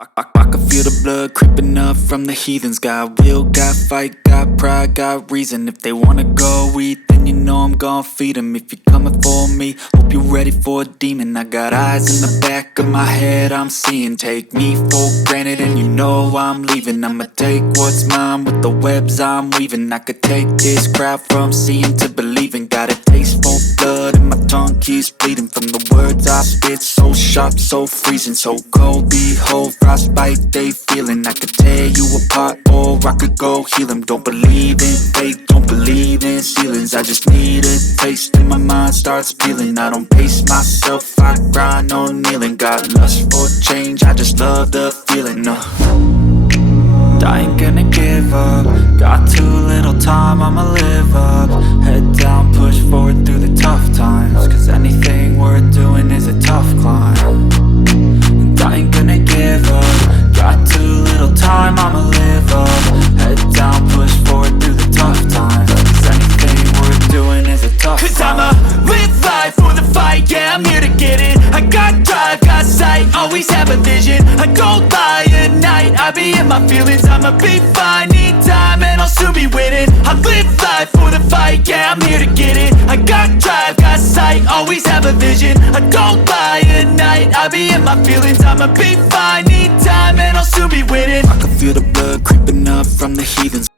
I can feel the blood creeping up from the heathens. Got will, got fight, got pride, got reason. If they wanna go eat, then you know I'm gon' feed them. If you're coming for me, hope you're ready for a demon. I got eyes in the back of my head, I'm seeing. Take me for granted and you know I'm leaving. I'ma take what's mine with the webs I'm weaving. I could take this crowd from seeing to believing. Got a taste for blood and my tongue keeps bleeding from the words I spit. So sharp, so freezing, so cold. Behold, frostbite they feeling. I could tear you apart or I could go heal them. Don't believe in fate, don't believe in ceilings. I just need a taste and my mind starts peeling. I don't pace myself, I grind on kneeling. Got lust for change, I just love the feeling. I ain't gonna give up. Got too little time, I'ma live up. Head down, push forward through the tough times. Cause anything worth doing is a tough climb. And I ain't gonna give up. Got too little time, I'ma live up. Head down, push forward through the tough times. Cause anything worth doing is a tough climb. Cause I'ma live life for the fight, yeah, I'm here to get it. I got drive, got sight, always have a vision. I don't lie at night, I be in my feelings. I'ma be fine, need time and I'll soon be winning. I live life for the fight, yeah, I'm here to get it. I got drive, got sight, always have a vision. I don't lie at night, I be in my feelings. I'ma be fine, need time and I'll soon be winning. I can feel the blood creeping up from the heathens.